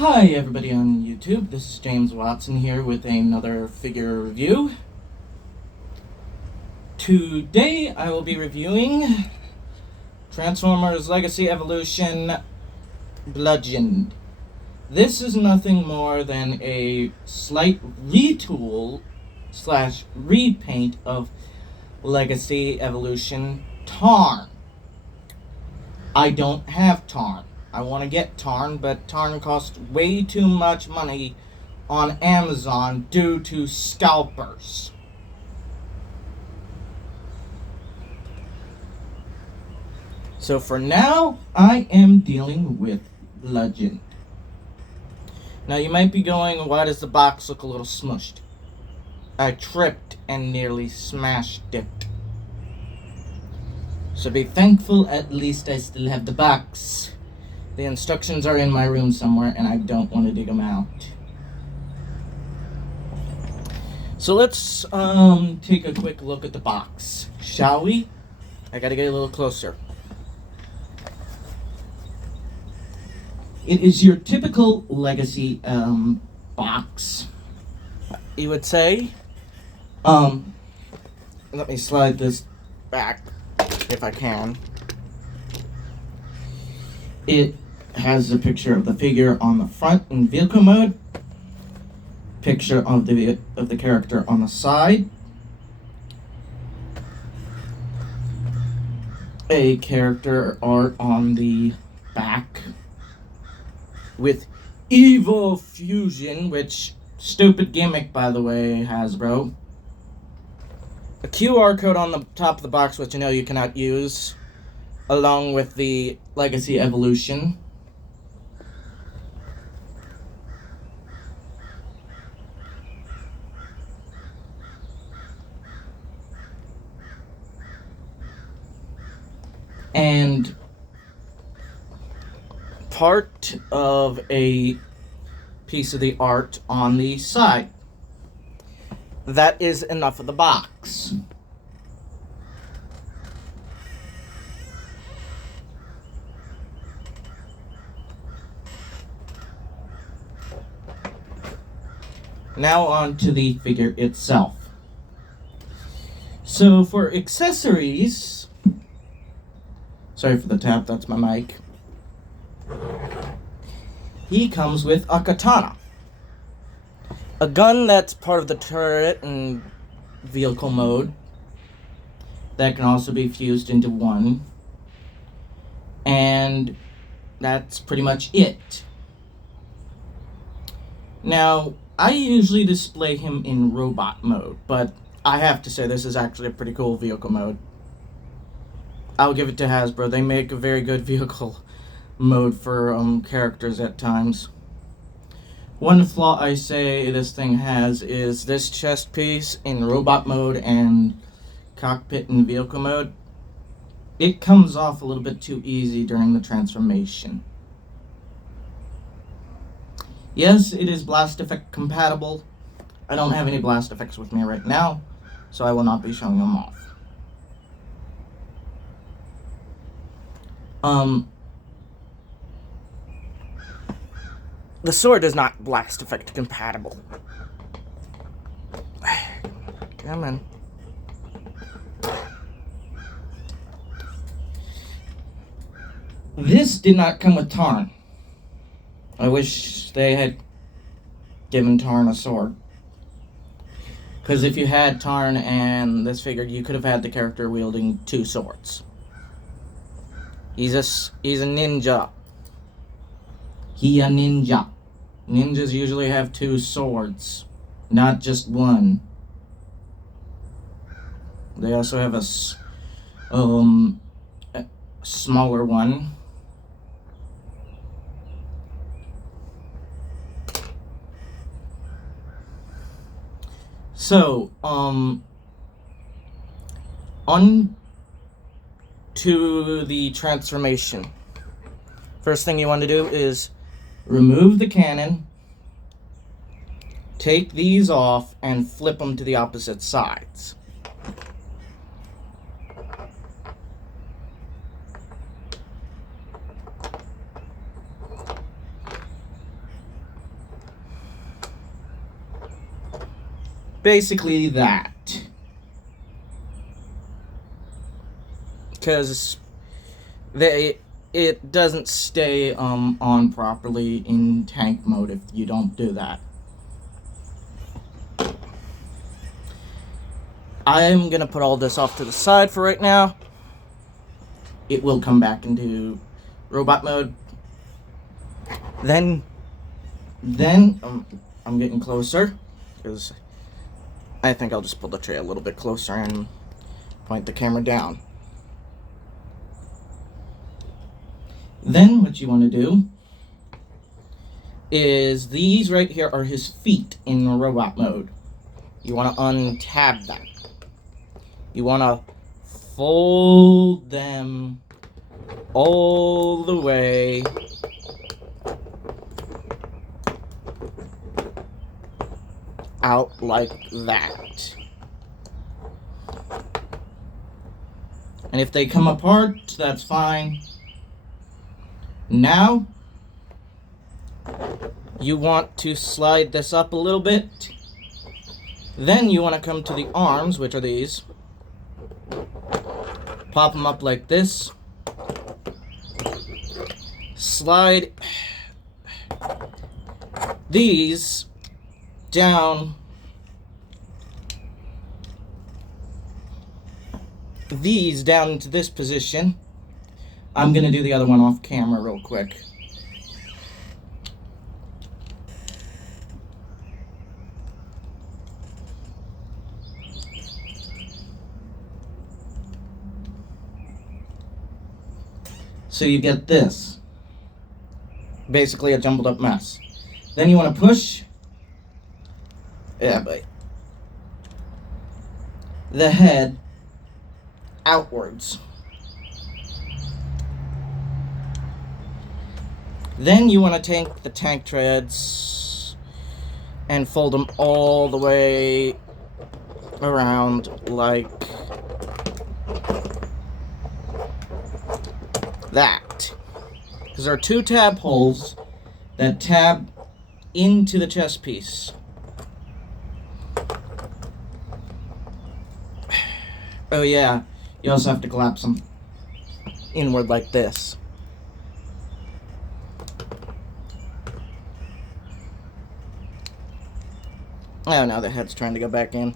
Hi everybody on YouTube, this is James Watson here with another figure review. Today I will be reviewing Transformers Legacy Evolution Bludgeoned. This is nothing more than a slight retool slash repaint of Legacy Evolution Tarn. I don't have Tarn. I want to get Tarn, but Tarn costs way too much money on Amazon due to scalpers. So for now, I am dealing with Bludgeoned. Now you might be going, why does the box look a little smushed? I tripped and nearly smashed it. So be thankful at least I still have the box. The instructions are in my room somewhere, and I don't want to dig them out. So let's take a quick look at the box, shall we? I gotta get a little closer. It is your typical Legacy box, you would say. Let me slide this back if I can. It has a picture of the figure on the front in vehicle mode, picture of the character on the side, a character art on the back with Evil Fusion, which stupid gimmick by the way, Hasbro. A QR code on the top of the box, which you know you cannot use, along with the Legacy Evolution. And part of a piece of the art on the side. That is enough of the box. Now on to the figure itself. So for accessories, sorry for the tap, that's my mic. He comes with a katana. A gun that's part of the turret and vehicle mode. That can also be fused into one. And that's pretty much it. Now, I usually display him in robot mode, but I have to say this is actually a pretty cool vehicle mode. I'll give it to Hasbro. They make a very good vehicle mode for characters at times. One flaw I say this thing has is this chest piece in robot mode and cockpit and vehicle mode. It comes off a little bit too easy during the transformation. Yes, it is blast effect compatible. I don't have any blast effects with me right now, so I will not be showing them off. The sword is not blast effect compatible. Come on. This did not come with Tarn. I wish they had given Tarn a sword. Because if you had Tarn and this figure, you could have had the character wielding two swords. He's a ninja. He a ninja. Ninjas usually have two swords, not just one. They also have a smaller one. So, on to the transformation. First thing you want to do is remove the cannon, take these off, and flip them to the opposite sides. Basically that. Because it doesn't stay on properly in tank mode if you don't do that. I'm gonna put all this off to the side for right now. It will come back into robot mode. Then I'm getting closer, because I think I'll just pull the tray a little bit closer and point the camera down. Then what you want to do is, these right here are his feet in robot mode. You want to untab them. You want to fold them all the way out like that. And if they come apart, that's fine. Now, you want to slide this up a little bit. Then you want to come to the arms, which are these. Pop them up like this. Slide these down. These down into this position. I'm going to do the other one off camera real quick. So you get this. Basically a jumbled up mess. Then you want to push the head outwards. Then you want to take the tank treads and fold them all the way around like that. Because there are two tab holes that tab into the chest piece. Oh yeah, you also have to collapse them inward like this. Oh, now the head's trying to go back in.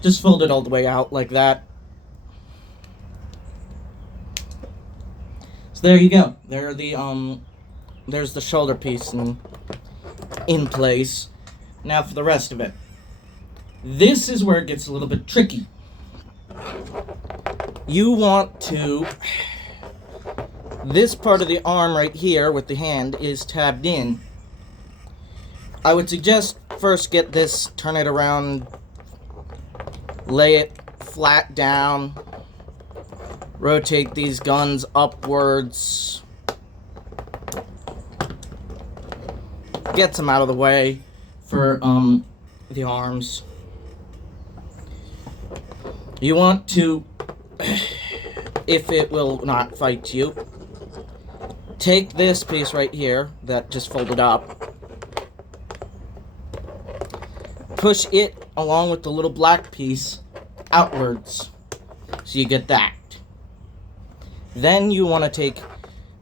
Just fold it all the way out like that. So there you go. There are the there's the shoulder piece in place. Now for the rest of it. This is where it gets a little bit tricky. You want to, this part of the arm right here with the hand is tabbed in. I would suggest first get this, turn it around, lay it flat down, rotate these guns upwards, get some out of the way for the arms. You want to, if it will not fight you, take this piece right here that just folded up, push it along with the little black piece outwards, so you get that. Then you want to take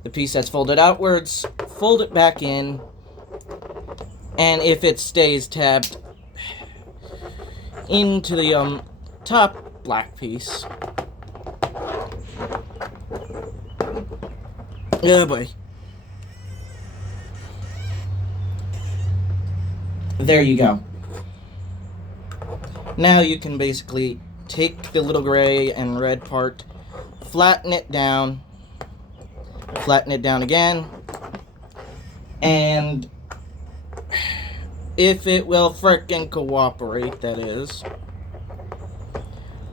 the piece that's folded outwards, fold it back in, and if it stays tabbed into the top black piece. Oh boy. There you go. Now you can basically take the little gray and red part, flatten it down again, and if it will frickin' cooperate, that is,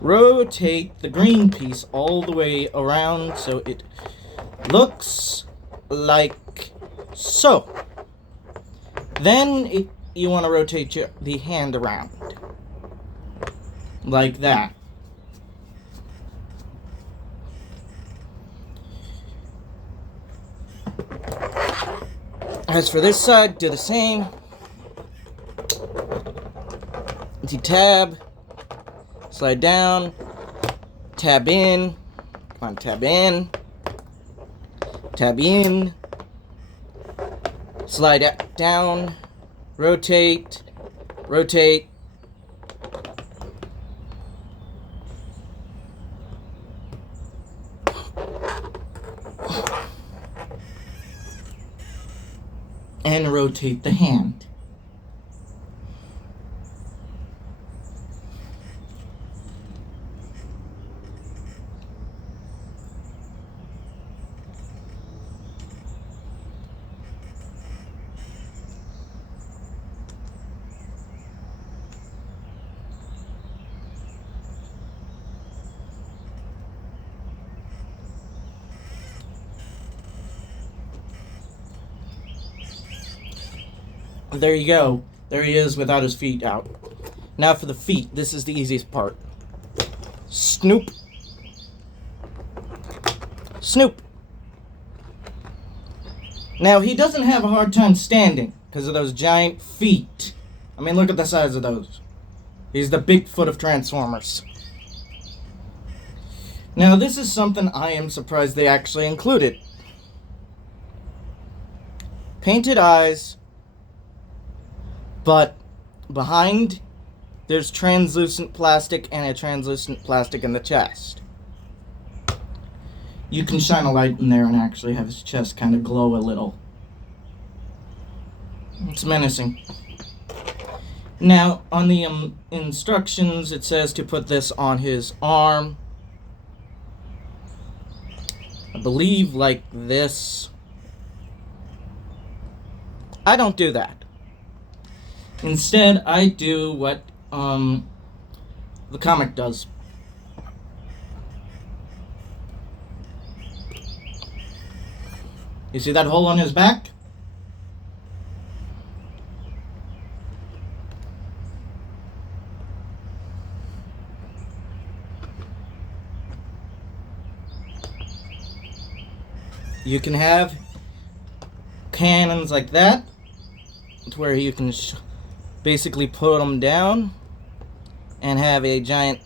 rotate the green piece all the way around so it looks like so. Then you want to rotate the hand around like that. As for this side, do the same. Tab, slide down, tab in, come on, tab in, slide down, rotate, and rotate the hand. There you go. There he is without his feet out. Now for the feet. This is the easiest part. Snoop. Snoop. Now, he doesn't have a hard time standing because of those giant feet. I mean, look at the size of those. He's the Bigfoot of Transformers. Now, this is something I am surprised they actually included. Painted eyes, but behind, there's translucent plastic and a translucent plastic in the chest. You can shine a light in there and actually have his chest kind of glow a little. It's menacing. Now, on the instructions, it says to put this on his arm. I believe like this. I don't do that. Instead, I do what the comic does. You see that hole on his back? You can have cannons like that, to where you can basically put them down and have a giant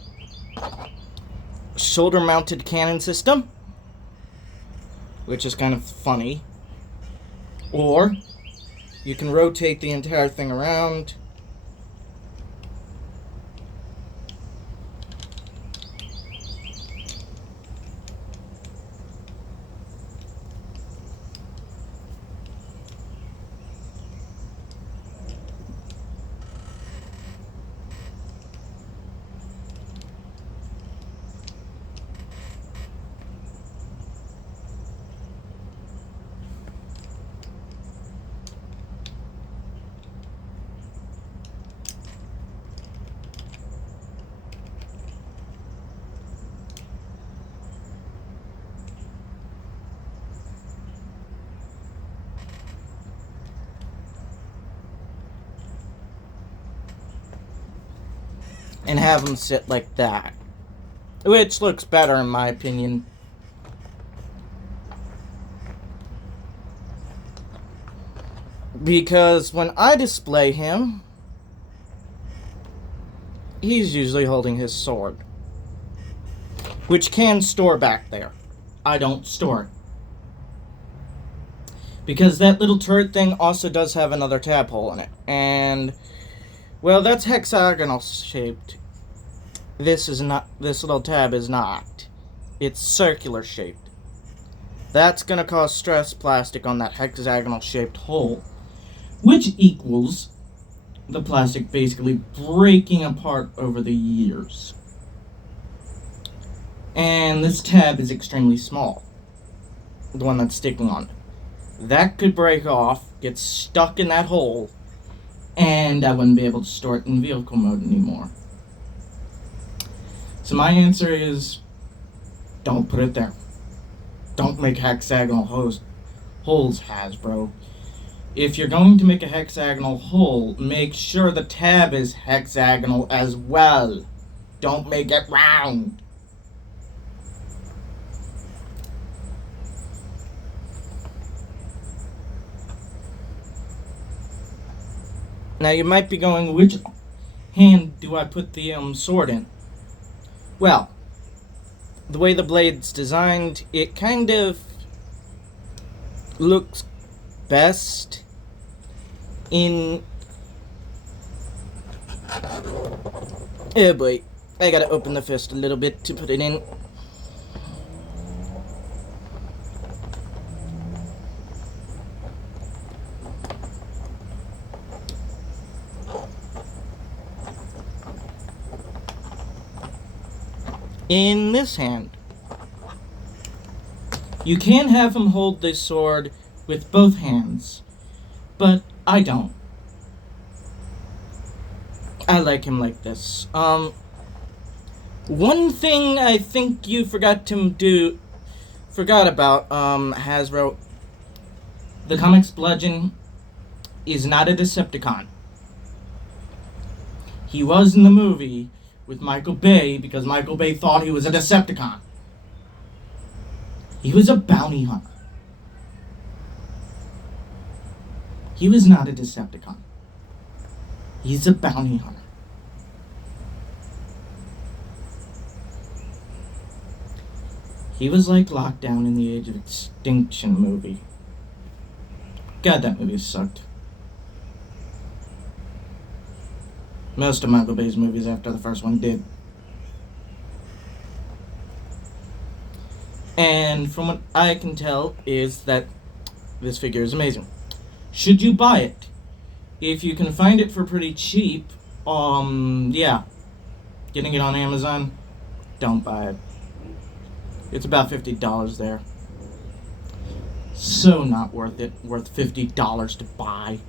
shoulder-mounted cannon system, which is kind of funny. Or you can rotate the entire thing around and have them sit like that, which looks better in my opinion. Because when I display him, he's usually holding his sword, which can store back there. I don't store it. Because that little turret thing also does have another tab hole in it. And, well, that's hexagonal shaped. This is not, this little tab is not. It's circular shaped. That's going to cause stress plastic on that hexagonal shaped hole, which equals the plastic basically breaking apart over the years. And this tab is extremely small, the one that's sticking on it. That could break off, get stuck in that hole, and I wouldn't be able to store it in vehicle mode anymore. So my answer is, don't put it there. Don't make hexagonal holes, Hasbro. If you're going to make a hexagonal hole, make sure the tab is hexagonal as well. Don't make it round. Now you might be going, which hand do I put the sword in? Well, the way the blade's designed, it kind of looks best in... Oh boy, I gotta open the fist a little bit to put it in. In this hand. You can have him hold this sword with both hands, but I don't. I like him like this. One thing I think you forgot about, Hasbro. The comics Bludgeon is not a Decepticon. He was in the movie with Michael Bay because Michael Bay thought he was a Decepticon. He was a bounty hunter. He was not a Decepticon. He's a bounty hunter. He was like Lockdown in the Age of Extinction movie. God, that movie sucked. Most of Michael Bay's movies after the first one did. And from what I can tell is that this figure is amazing. Should you buy it? If you can find it for pretty cheap, yeah. Getting it on Amazon, don't buy it. It's about $50 there. So not worth it. Worth $50 to buy.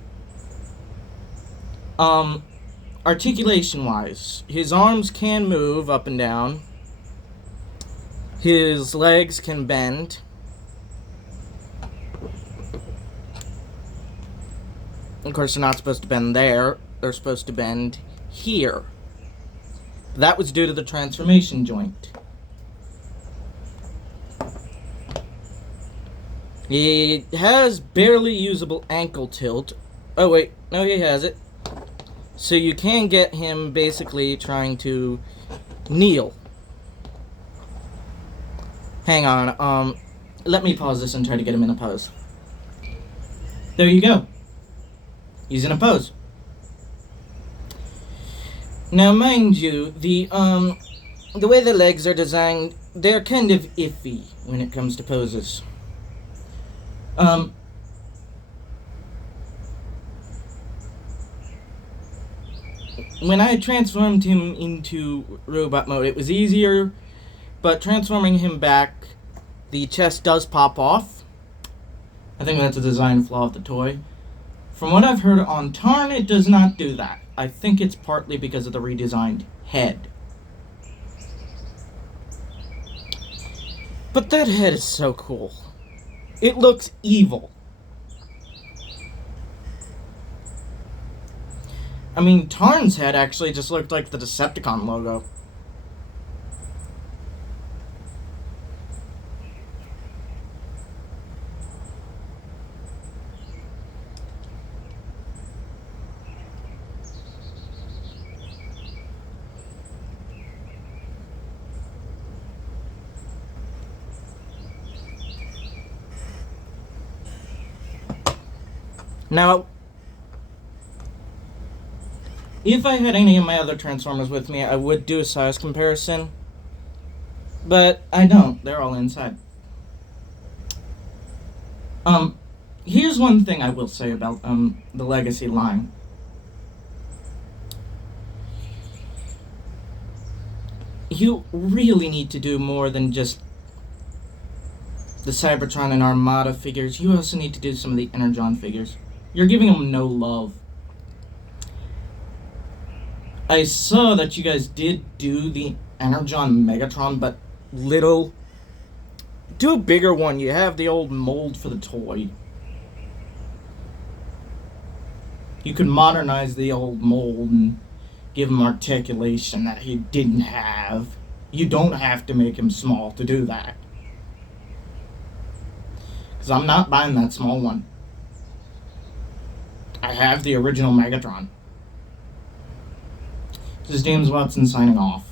Articulation-wise, his arms can move up and down. His legs can bend. Of course, they're not supposed to bend there. They're supposed to bend here. That was due to the transformation joint. He has barely usable ankle tilt. Oh wait, no, he has it. So you can get him basically trying to kneel. Hang on, let me pause this and try to get him in a pose. There you go. He's in a pose. Now, mind you, the way the legs are designed, they're kind of iffy when it comes to poses. When I transformed him into robot mode, it was easier, but transforming him back, the chest does pop off. I think that's a design flaw of the toy. From what I've heard on Tarn, it does not do that. I think it's partly because of the redesigned head. But that head is so cool. It looks evil. I mean, Tarn's head actually just looked like the Decepticon logo. Now, if I had any of my other Transformers with me, I would do a size comparison. But I don't. They're all inside. Here's one thing I will say about, the Legacy line. You really need to do more than just the Cybertron and Armada figures. You also need to do some of the Energon figures. You're giving them no love. I saw that you guys did do the Energon Megatron, but little. Do a bigger one. You have the old mold for the toy. You could modernize the old mold and give him articulation that he didn't have. You don't have to make him small to do that. Because I'm not buying that small one. I have the original Megatron. This is James Watson signing off.